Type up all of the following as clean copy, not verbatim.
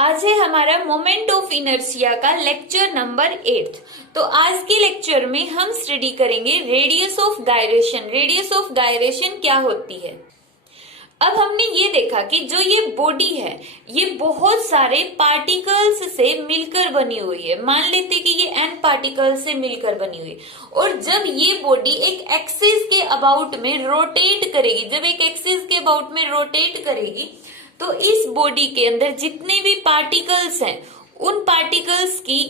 आज है हमारा मोमेंट ऑफ इनर्शिया का लेक्चर नंबर 8। तो आज के लेक्चर में हम स्टडी करेंगे radius of gyration. Radius of gyration क्या होती है। अब हमने ये देखा कि जो ये बॉडी है ये बहुत सारे पार्टिकल्स से मिलकर बनी हुई है। मान लेते कि ये n पार्टिकल्स से मिलकर बनी हुई है और जब ये बॉडी एक एक्सिस के अबाउट में रोटेट करेगी, जब एक एक्सिस के अबाउट में रोटेट करेगी तो इस बॉडी के अंदर जितने भी पार्टिकल्स हैं उन पार्टिकल्स की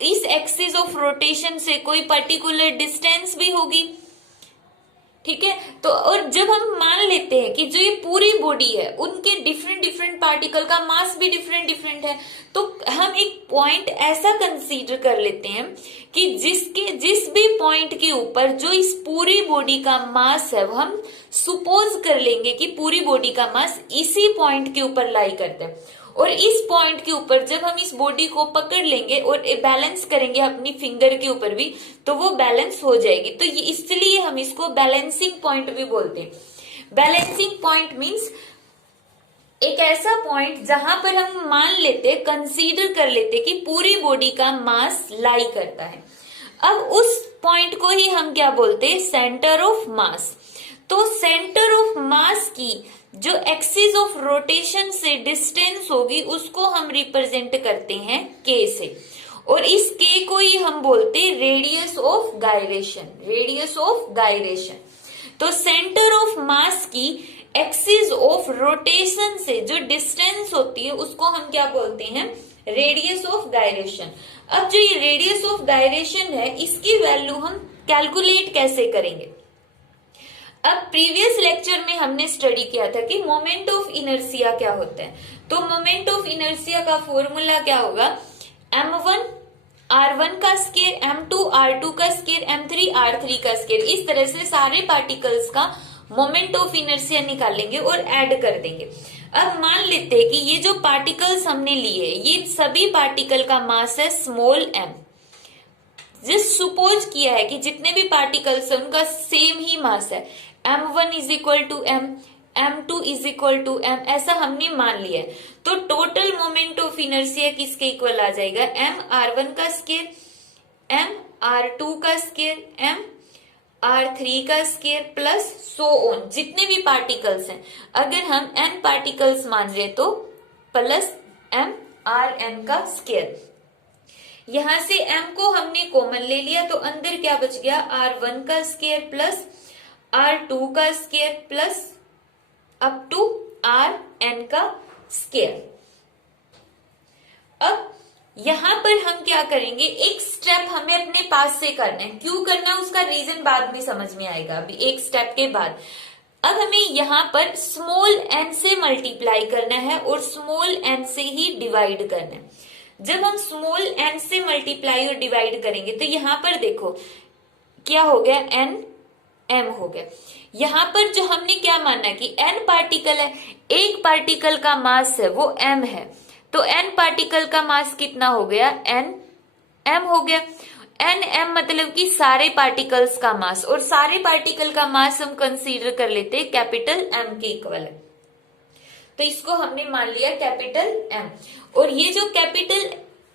इस एक्सिस ऑफ रोटेशन से कोई पर्टिकुलर डिस्टेंस भी होगी। ठीक है, तो और जब हम मान लेते हैं कि जो ये पूरी बॉडी है उनके डिफरेंट डिफरेंट पार्टिकल का मास भी डिफरेंट डिफरेंट है, तो हम एक पॉइंट ऐसा कंसीडर कर लेते हैं कि जिस भी पॉइंट के ऊपर जो इस पूरी बॉडी का मास है वो हम सुपोज कर लेंगे कि पूरी बॉडी का मास इसी पॉइंट के ऊपर लाई करता है। और इस पॉइंट के ऊपर जब हम इस बॉडी को पकड़ लेंगे और बैलेंस करेंगे अपनी फिंगर के ऊपर भी तो वो बैलेंस हो जाएगी। तो ये इसलिए हम इसको बैलेंसिंग पॉइंट भी बोलते हैं। बैलेंसिंग पॉइंट मींस एक ऐसा पॉइंट जहां पर हम मान लेते, कंसीडर कर लेते कि पूरी बॉडी का मास लाई करता है। अब उस पॉइंट को ही हम क्या बोलते हैं, सेंटर ऑफ मास। तो सेंटर ऑफ मास की जो एक्सिस ऑफ रोटेशन से डिस्टेंस होगी उसको हम रिप्रेजेंट करते हैं के से, और इस के को ही हम बोलते हैं radius of gyration. Radius of gyration. तो सेंटर ऑफ मास की एक्सिस ऑफ रोटेशन से जो डिस्टेंस होती है उसको हम क्या बोलते हैं, रेडियस ऑफ गायरेशन। अब जो ये रेडियस ऑफ गायरेशन है इसकी वैल्यू हम कैलकुलेट कैसे करेंगे। अब प्रीवियस लेक्चर में हमने स्टडी किया था कि मोमेंट ऑफ इनर्शिया क्या होता है। तो मोमेंट ऑफ इनर्शिया का फॉर्मूला क्या होगा, m1 r1 का स्केयर, m2 r2 का स्केयर, m3 r3 का स्केयर। इस तरह से सारे पार्टिकल्स का मोमेंट ऑफ इनर्शिया निकालेंगे और ऐड कर देंगे। अब मान लेते हैं कि ये जो पार्टिकल्स हमने लिए ये सभी पार्टिकल का मास है स्मॉल m। जस्ट सुपोज किया है कि जितने भी पार्टिकल्स है उनका सेम ही मास है, m1 is equal to m, m2 is equal to m, ऐसा हमने मान लिया है। तो टोटल मोमेंट ऑफ इनर्शिया किसके इक्वल आ जाएगा, m r1 का स्केयर, m r2 का स्केयर, m r3 का स्केयर प्लस सो ऑन, जितने भी पार्टिकल्स हैं अगर हम n पार्टिकल्स मान रहे तो प्लस m rn का स्केयर। यहां से m को हमने कॉमन ले लिया तो अंदर क्या बच गया, r1 का स्केयर प्लस r2 का square plus up to rn का स्केयर। अब यहां पर हम क्या करेंगे, एक स्टेप हमें अपने पास से करना है। क्यों करना है उसका रीजन बाद में समझ में आएगा, अभी एक स्टेप के बाद। अब हमें यहाँ पर स्मॉल n से मल्टीप्लाई करना है और स्मॉल n से ही डिवाइड करना है। जब हम स्मॉल n से मल्टीप्लाई और डिवाइड करेंगे तो यहाँ पर देखो क्या हो गया, n m हो गया। यहाँ पर जो हमने क्या माना कि n पार्टिकल है, एक पार्टिकल का मास है वो m है, तो n पार्टिकल का मास कितना हो गया, n m हो गया। n m मतलब कि सारे पार्टिकल्स का मास, और सारे पार्टिकल का मास हम कंसीडर कर लेते हैं कैपिटल M के इक्वल है। तो इसको हमने मान लिया कैपिटल M। और ये जो कैपिटल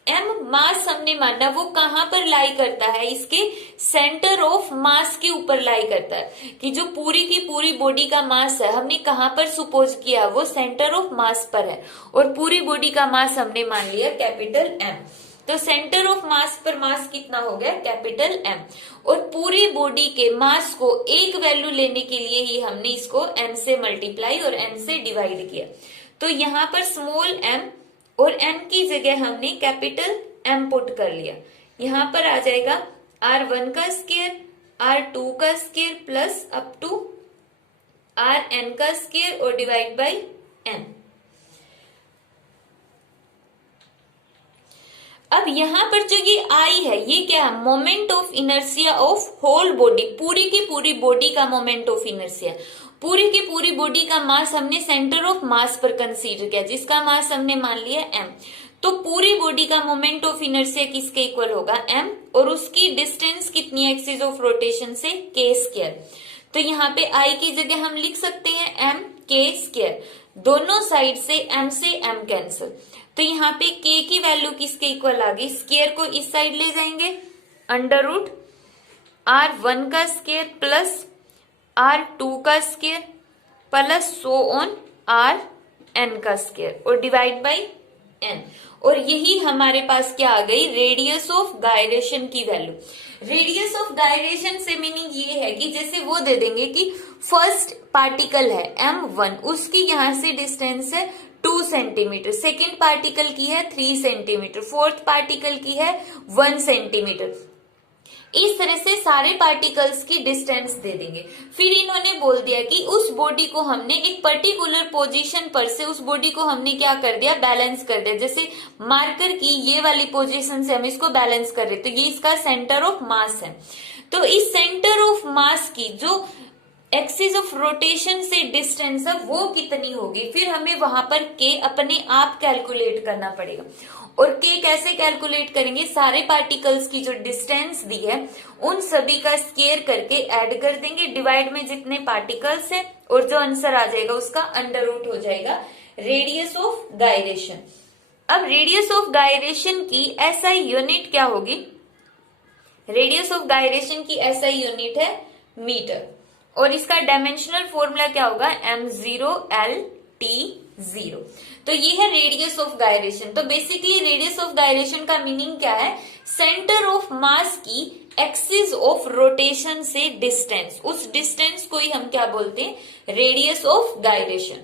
M मास हमने माना वो कहां पर लाई करता है, इसके सेंटर ऑफ मास के ऊपर लाई करता है। कि जो पूरी की पूरी बॉडी का मास है हमने कहां पर सुपोज किया, वो सेंटर ऑफ मास पर है, और पूरी बॉडी का मास हमने मान लिया कैपिटल M। तो सेंटर ऑफ मास पर मास कितना हो गया, कैपिटल M। और पूरी बॉडी के मास को एक वैल्यू लेने के लिए ही हमने इसको n से मल्टीप्लाई और n से डिवाइड किया। तो यहाँ पर स्मॉल m और n की जगह हमने कैपिटल M पुट कर लिया। यहाँ पर आ जाएगा r1 का स्केयर, r2 का square plus up to rn का स्केयर और डिवाइड बाई n। अब यहाँ पर जो ये I है ये क्या है, moment of inertia of whole body. पूरी की पूरी बॉडी का मोमेंट ऑफ इनर्शिया, पूरी की पूरी बॉडी का मास हमने सेंटर ऑफ मास पर कंसीडर किया जिसका मास हमने मान लिया m। तो पूरी बॉडी का मोमेंट ऑफ इनर्शिया किसके इक्वल होगा, m, और उसकी डिस्टेंस कितनी है एक्सिस ऑफ रोटेशन से, k स्क्वायर। तो यहाँ पे I की जगह हम लिख सकते हैं m k स्क्वायर। दोनों साइड से m कैंसिल, तो यहाँ पे k की वैल्यू किसके इक्वल आ गई, स्क्वायर को इस साइड ले जाएंगे, अंडर रूट r1 का स्क्वायर प्लस r2 का square plus so on rn का स्क्वायर और डिवाइड बाई n। और यही हमारे पास क्या आ गई, रेडियस ऑफ गायरेशन की वैल्यू। रेडियस ऑफ गायरेशन से मीनिंग ये है कि जैसे वो दे देंगे कि फर्स्ट पार्टिकल है m1, उसकी यहां से डिस्टेंस है 2 सेंटीमीटर, सेकेंड पार्टिकल की है 3 सेंटीमीटर, फोर्थ पार्टिकल की है 1 सेंटीमीटर। इस तरह से सारे पार्टिकल्स की डिस्टेंस दे देंगे। फिर इन्होंने बोल दिया कि उस बॉडी को हमने एक पर्टिकुलर पोजीशन पर से उस बॉडी को हमने क्या कर दिया, बैलेंस कर दिया। जैसे मार्कर की ये वाली पोजीशन से हम इसको बैलेंस कर रहे, तो ये इसका सेंटर ऑफ मास है। तो इस सेंटर ऑफ मास की जो एक्सिस ऑफ रोटेशन से डिस्टेंस है वो कितनी होगी, फिर हमें वहां पर के अपने आप कैलकुलेट करना पड़ेगा। और के कैसे कैलकुलेट करेंगे, सारे पार्टिकल्स की जो डिस्टेंस दी है उन सभी का स्क्वायर करके ऐड कर देंगे, डिवाइड में जितने पार्टिकल्स है और जो आंसर आ जाएगा उसका अंडर रूट हो जाएगा रेडियस ऑफ गायरेशन। अब रेडियस ऑफ गायरेशन की एसआई यूनिट क्या होगी, रेडियस ऑफ गायरेशन की एसआई यूनिट है मीटर और इसका डायमेंशनल फॉर्मूला क्या होगा, m0L/T0। तो ये है रेडियस ऑफ गायरेशन। तो बेसिकली रेडियस ऑफ गायरेशन का मीनिंग क्या है, सेंटर ऑफ मास की एक्सिस ऑफ रोटेशन से डिस्टेंस, उस डिस्टेंस को ही हम क्या बोलते हैं, रेडियस ऑफ गायरेशन।